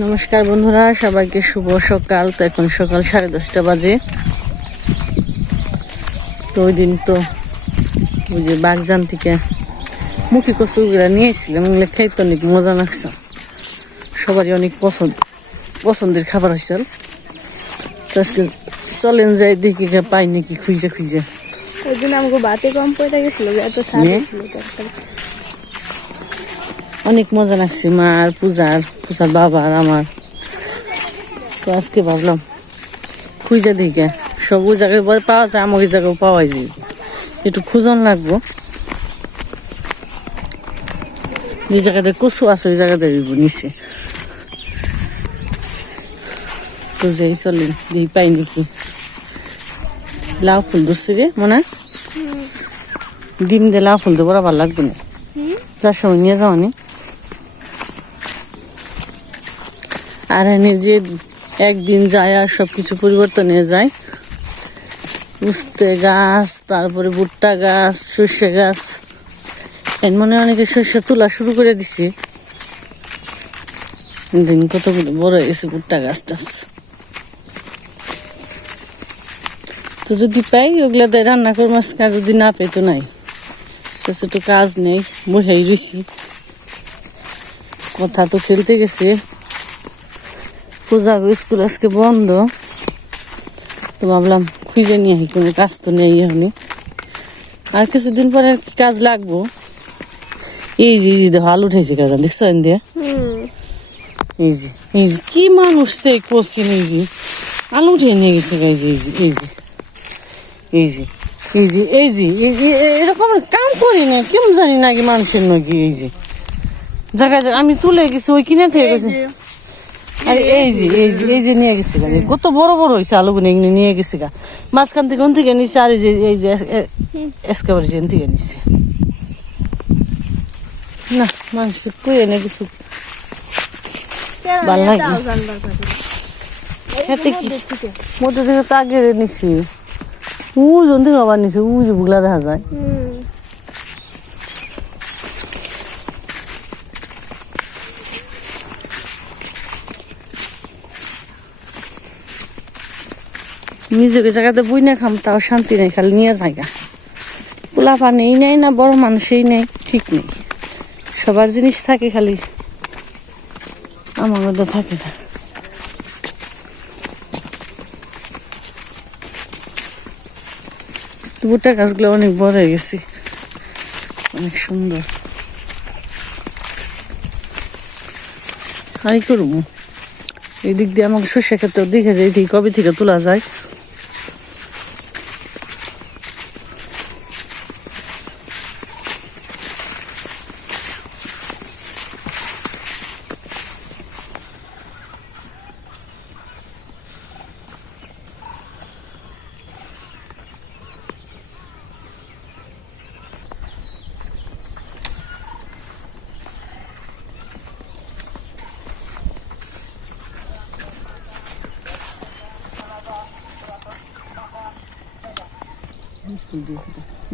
নমস্কার বন্ধুরা, সবাইকে শুভ সকাল। তো এখন সকাল 10:30 বাজে। তো ওই দিন তো ওই যে বাগজান থেকে মুখি কচুগুলা নিয়েছিলাম, ওগুলো খাইতে অনেক মজা লাগছে। সবারই অনেক পছন্দের খাবার হয়েছে। তো আজকে চলেন যাই দেখি পাই নাকি খুঁজে খুঁজে। ওই দিন আমাকে বাতে কম পড়ে গেছিল, এত স্বাদ ছিল। অনেক মজা লাগছে মার, পূজার বাবার, আমার। তো আজকে ভাবলাম খুঁজে দিকে সব ওই জায়গায় পাওয়া যায়, আমার ওই জায়গায় পাওয়া যায়, একটু খুঁজন লাগবো। যে জায়গাতে কচু আছে ওই জায়গাতে নিচে। তো যেই চলেন এই পাই নাকি। লাউ ফুল ধরছে রে মনে হয়, ডিম দিয়ে লাউ ফুল তো বড় ভালো লাগবে না, তার সময় নিয়ে যাওয়া নি। আর এনে যে একদিন যায় আর সবকিছু পরিবর্তন হয়ে যায়। উস্তে গাছ, তারপরে ভুট্টা গাছ, সর্ষে গাছ, এর মনে অনেকে সর্ষে তোলা শুরু করে দিছে। দিন কতগুলো বড় হয়েছে ভুট্টা গাছ টাছ। তো যদি পাই ওগুলা দিয়ে রান্না করবো আজকে, আর যদি না পাই তো নাই। তো একটু কাজ নেই, বসে রয়েছি। কথা তো খেলতে গেছে, পূজা স্কুল আজকে বন্ধ। তো ভাবলাম খুঁজে নিয়ে আহি, কোনো কাজ তো নেই এখনই, আর কিছুদিন পরে কাজ লাগবো। এই যে দেখো আলু উঠেছে কাজ, দেখছো দিয়ে। এই যে কি মানুষ তাই করছেন, এই যে আলু উঠে নিয়ে গেছে। এই যে এই যে এই যে এই যে এই যে এই যে এরকম কাম করি না, কেমন জানি নাকি মানুষের নাকি। এই যে জায়গায় আমি তুলে গেছি, ওই কিনে থেকে গেছে। আরে এই যে এই যে এই যে নিয়ে গেছে গা, কত বড় বড় হয়েছে আলুগুলো, এগুলো নিয়ে গেছে গা। মাঝখান থেকে ওন থেকে নিচ্ছে, আর এই যে এসকাবার যেন থেকে নিচ্ছে। না মানুষ কই এনে কিছু ভাল লাগে মধ্যে থেকে তো আগে নিচ্ছি। জন থেকে আবার নিচ্ছে, যে বুগলা দেখা যায়। নিজেকে জায়গাতে বই না খাম, তাও শান্তি নেই, খালি নিয়ে জায়গা। পোলা পানেই নেই না বড় মানুষই নেই, ঠিক নেই। সবার জিনিস থাকে, খালি আমার মধ্যে থাকে না। ভুট্টা গাছগুলো অনেক বড় হয়ে গেছে, অনেক সুন্দর। হাই করবো এই দিক দিয়ে আমাকে শস্য ক্ষেত্রে দেখে যায়, এই কবে থেকে তোলা যায়।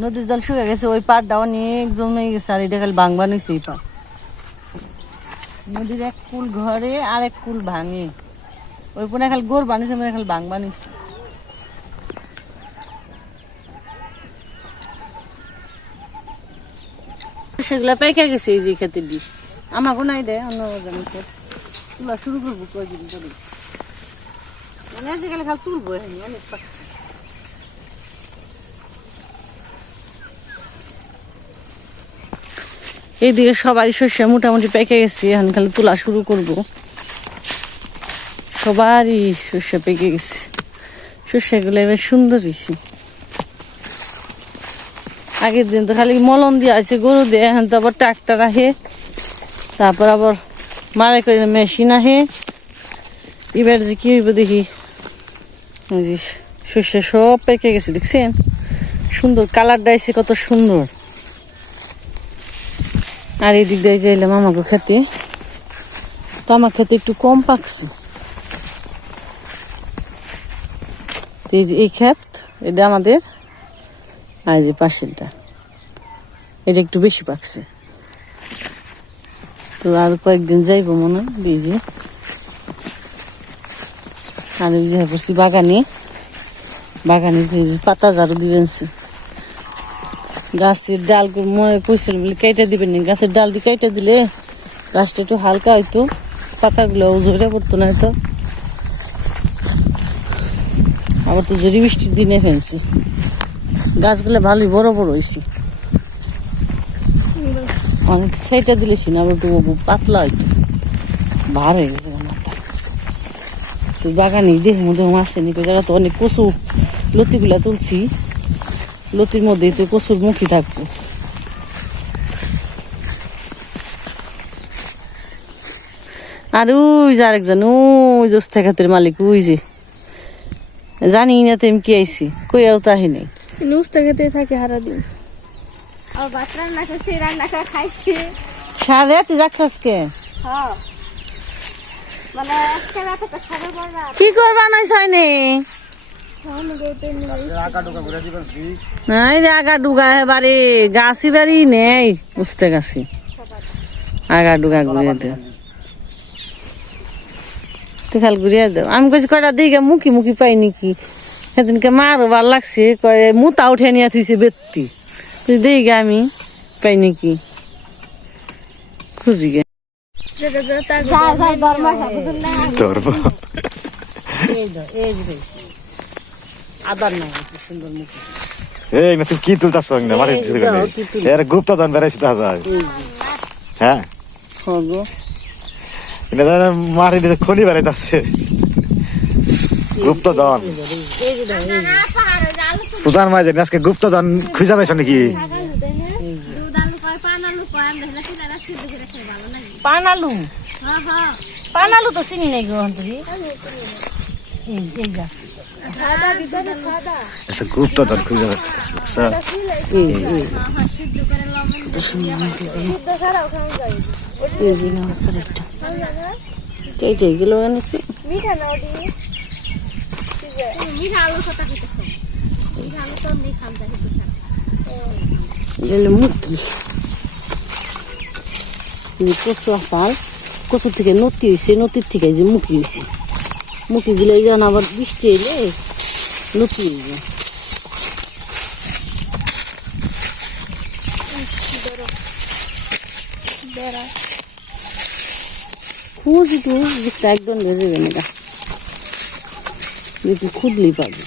নদীর জল শুকে গেছে, ওই পাড়টা অনেক জমে গেছে, আর এটা খালি ভাঙবা নিছে। এই পাড় নদীর এক কুল ঘরে আর এক কুল ভাঙে, ওই পরে খালি গোর বানিয়েছে, মানে খালি ভাঙবা নিছে। সেগুলা পেকে গেছে এই যে খেতে দিস, আমাকে নাই দেয় অন্য জমিতে। তোলা শুরু করবো কয়দিন ধরে, মানে আজকাল খালি তুলবো অনেক পাচ্ছি। এইদিকে সবারই শস্য মোটামুটি পেকে গেছে, এখন খালি তোলা শুরু করবো। সবারই শস্য পেকে গেছে, শস্যগুলো এবার সুন্দর হয়েছে। আগের দিন তো খালি মলম দিয়ে আছে গরু দিয়ে, এখন তো আবার ট্রাক্টর আহে, তারপর আবার মারাই করে মেশিন আহে। এবার যে কি হইব দেখি। শস্য সব পেকে গেছে, দেখছেন সুন্দর কালার ডাইছে, কত সুন্দর। আর এই দিক দিয়ে যাইলাম আমাকে খেতে, তো আমার খেতে একটু কম পাকছে। এই যে এই ক্ষেত, এটা আমাদের, আর যে পাশেরটা এটা একটু বেশি পাকছে। তো আর কয়েকদিন যাইবো মনে হয়, দিয়ে আর এই যে বসছি বাগানে পাতা ঝাড়ু দিবেন গাছের ডাল মনে কইছিল বলে কেটে দিবেন না, গাছের ডাল দিয়ে কেটে দিলে গাছটা একটু হালকা হইতো, পাতাগুলো ঝরে পড়তো না হয়তো। আবার তো ঝড়ি বৃষ্টির দিনে ফেলছি, গাছগুলো ভালোই বড় বড় হয়েছে। অনেক সেইটা দিলে না আবার একটু পাতলা হইতো, ভার হয়ে গেছে মাথা। তো বাগানে দেহ মধ্যে আসেনি, জায়গা তো অনেক কচু লতিগুলা তুলছি, লতির মধ্যেই তো কচুর মুখী থাকবো। আর ওই যে আরেকজন, ওই জোস্তা খাতের মালিক, ওই যে জানি না তো আমি কি আইছি, কইয়াও তো আহি নাই। নুস্তা খেতে থাকে সারাদিন। আর ভাত রান্না করছে, রান্না করে খাইছে। সারে তুই যাচ্ছ আজকে? হ্যাঁ, মানে আজকে রাতে তো সাড়ে বারোটা। কি করবা নাই সাইনে? নাই রে আগা ডুগা এবারে গাছি বাড়ি নেই, বুঝতে গাছি আগা ডুগা ঘুরিয়ে দে, তুই খাল ঘুরিয়ে দেও। আমি কইছি কয়টা দিকে মুখি মুখি পাই নাকি, সেদিনকে মারও ভাল লাগছে, কয় মুতা উঠে নিয়ে থুইছে বেত্তি, তুই দিকে আমি পাই নাকি খুঁজি গে। আবার না সুন্দর মুখি এই না তুই কি তুলতাছ না মারি এর গুপ্তধন বেরাইছে তা যায়। হ্যাঁ হগো এটা জানা মারি দিতে খনি বেরাইতাছে গুপ্তধন। পূজার মাঝে আজকে গুপ্তধন খুঁজা পাইছ নাকি? পানালু, পানালু তো চিনি নাই গো অন্তরি। গুপ্তধন খুঁজা কেটে গেল মুখি কচু আসাল, কচু থেকে নতি হয়েছে, নতির থেকে যে মুখি হয়েছে, মুখি গুলো যেন আবার বৃষ্টি এলে নতি হয়ে যায়। খুঁজ একটু বৃষ্টি একদম ধরে যাবে না, একটু খুঁজলেই পাবি।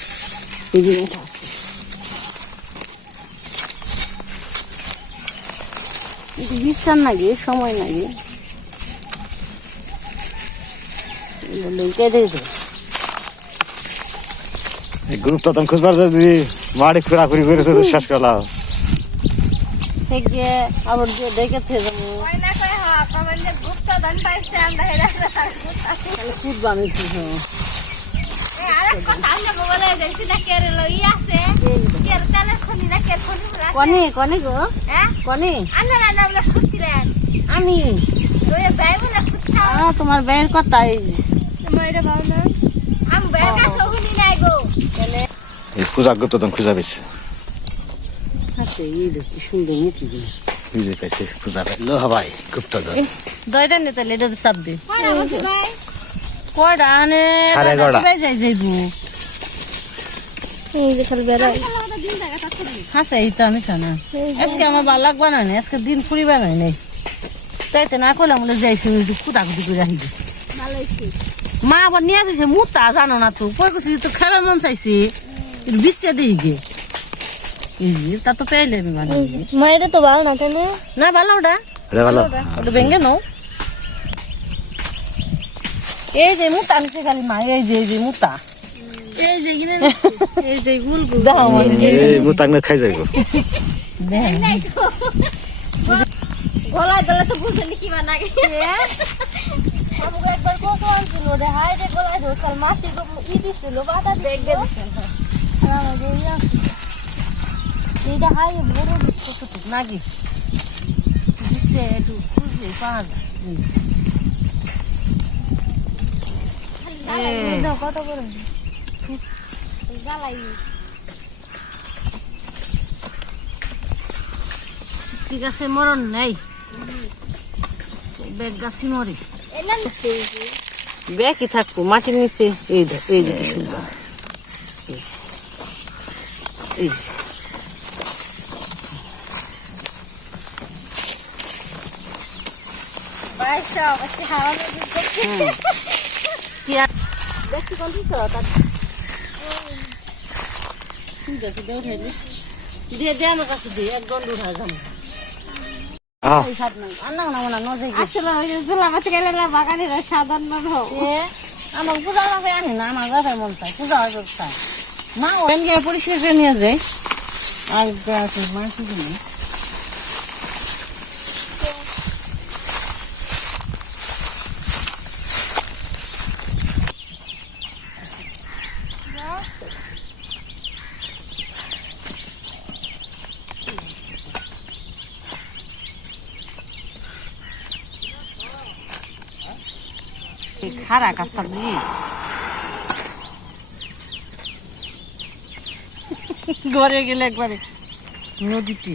এই যে আছে বিশ্বাস নাকি সময় নাকি কেটে গুপ্তধন খুঁজবার যদি মাটি খোঁড়াখুড়ি করে শেষ করলাম আবার দেখে যাবো খুঁজবো আমি কনে কনে গো কনে আমি তোমার বের কথা পূজা গুপ্তধন খুঁজা পেয়েছে সুন্দর মুখি বুঝে পাইছে পূজা পাইলো হবাই গুপ্তধন দয়টা নে তাহলে এটা চাপ দে কয়টা আনে যাই যাইবো হাসে এই তো আমি না আজকে আমার ভালো লাগবা না, আজকে দিন ফুরিবা নাই নাই তাইতে না করলাম বলে যাইছে কুটাকুটি করে আহিবে। মা আবার নিয়ে আসছে মুতা জানো না তো কই কছি তো খাবার মন চাইছে বিশ্বে দিই গে তা তো পেলে আমি ভালো মায়ের তো ভালো না কেন না ভালো ওটা ভালো ওটা ভেঙে নাও। এই যে মুতা আনছে খালি মা, এই যে মুতা এই যে কিনে এই যে গুল গুল দাও আমার এই মুতাং না খাই যাইবো গলায় দলে তো বুঝেনি কি বানাগে আমাকে একবার কত আনছিল রে, হাই রে গলায় ধরছাল মাসি ই দিছিল বাটা দেখ দে দিছেন আমাকে ইয়া এইটা হাই বড় কত নাকি বুঝছে একটু খুঁজলে পাওয়া যায়। কত করে জ্বালাই চিকটি গাছে মরণ নেই, বেগ গাছি মরে ব্যাগই থাকবো মাটির নিচে। এই দেখ, এই যে কি সুন্দর, এই যে। দেখছি কোন দিকে দিয়ে দে আমার কাছে দিয়ে এক গন্ড উঠা যাবো। আসলে ওই চুলাপাতি গেলে বাগানের সাধারণ আমার পূজা লাগে আনি না, আমার গাছের মন চাই, পূজা হয় চাই। মা ওখান গিয়ে পরিষ্কার করে নিয়ে যায়। আর মা কি জানি খারা का सब्जी ঘরে গেলে একবারে নদীতে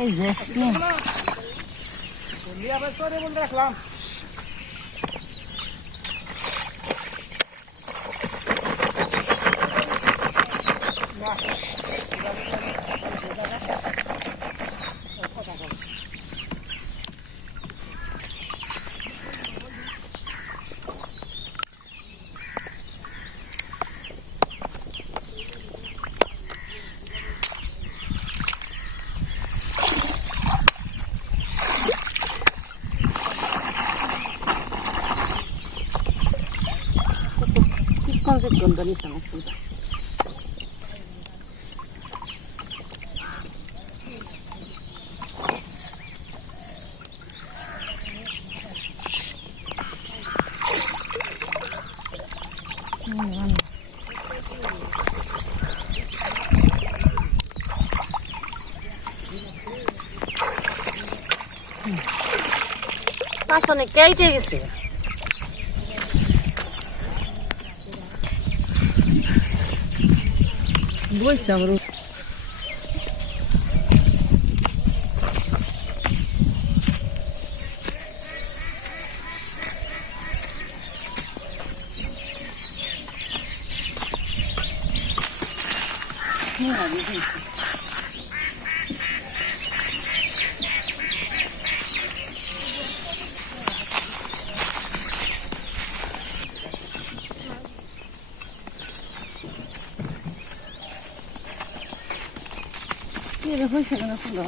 এই যে রাখলাম। Con Vanessa no puta. Paso ne keite gese. Boy sabro. Mira, voy a sacar una foto.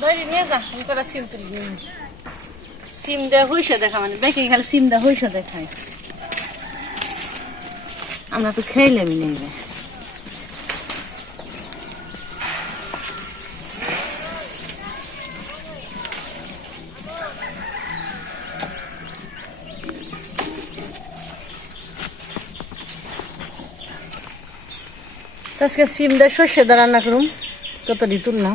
Dai niye za? Bu kadar sim tutuyor. Simde hoşa দেখা মানে বেশি খালি সিমদা hoşa দেখায়। আমরা তো খেলাম না। আজকে সিমদা সর্ষে দা রান্না করুম। কত দিতুল না।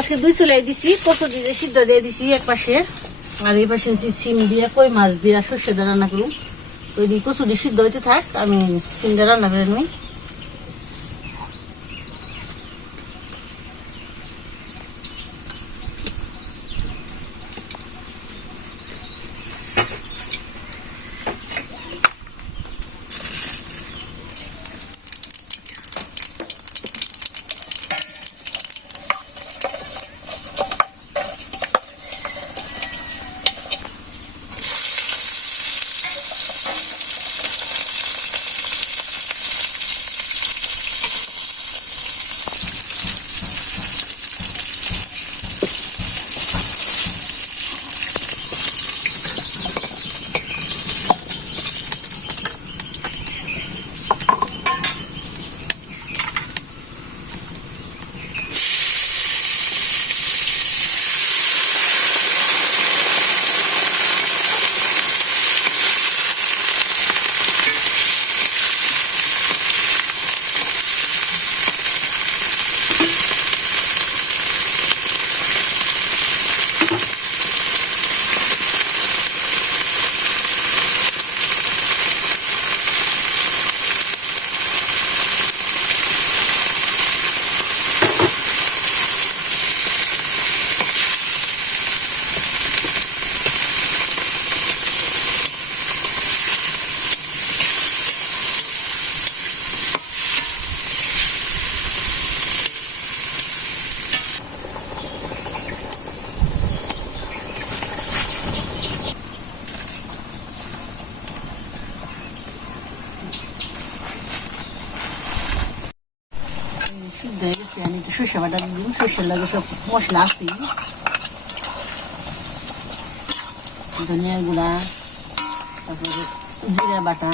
আজকে দুই চুলাই দিছি, কচু দিয়ে সিদ্ধ দিয়ে দিছি এক পাশে, আর এই পাশে সিম দিয়ে কই মাছ দিয়ে সর্ষে দিয়ে রান্না করুম। ওই দিয়ে কচু দিয়ে সিদ্ধ হইতে থাক, আমি সিম দিয়ে রান্না করে নিই। সর্ষে বাটা দিই, সর্ষের লাগে সব মশলা আছে, ধনিয়ার গুঁড়া, তারপরে জিরা বাটা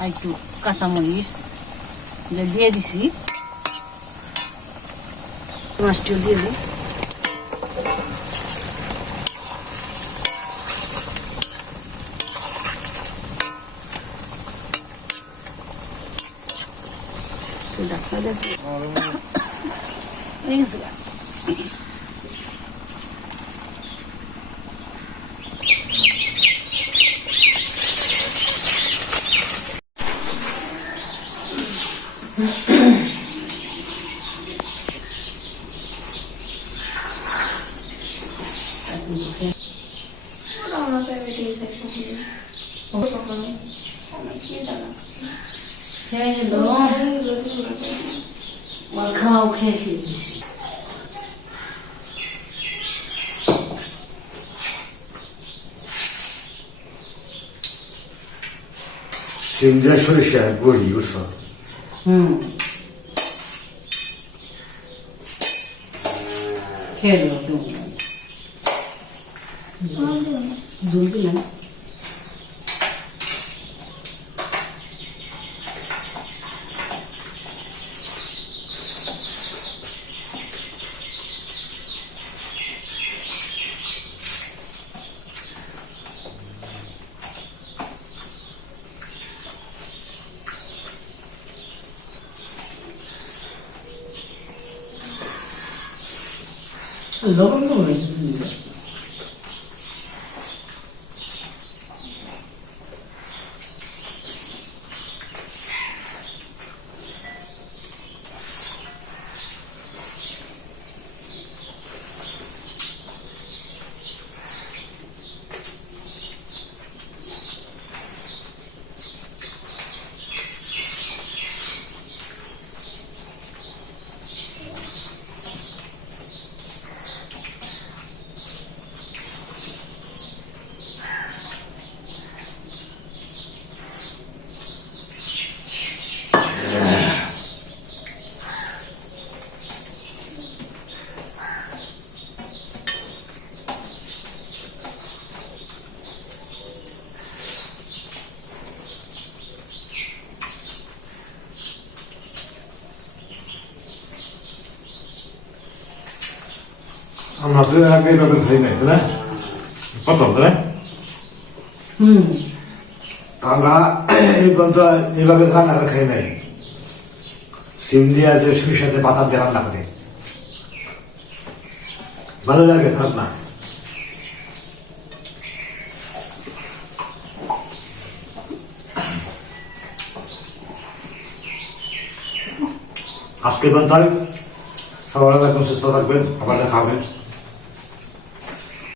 আর একটু কাঁচামরিচ দিয়ে দিছি, মাছটিও দিয়ে দিই। খাওয়াও খেয়ে ফেলতেছি। সিমজা সরিষা বড়ি বুঝছো? খেয়ে দেবো জল দিলাম। লবণ তো হয়েছে আমরা তো আগে এইভাবে খাই নাই, তাই না? প্রথম, তাই না? আমরা এই পর্যন্ত এইভাবে রান্না করে খাই নাই। সিম দিয়া যে সরিষাতে বাটা দিয়ে রান্না করে ভালো লাগে, খারাপ না। আজকে পর্যন্ত সবাই সুস্থ থাকবেন, আবার খাবেন।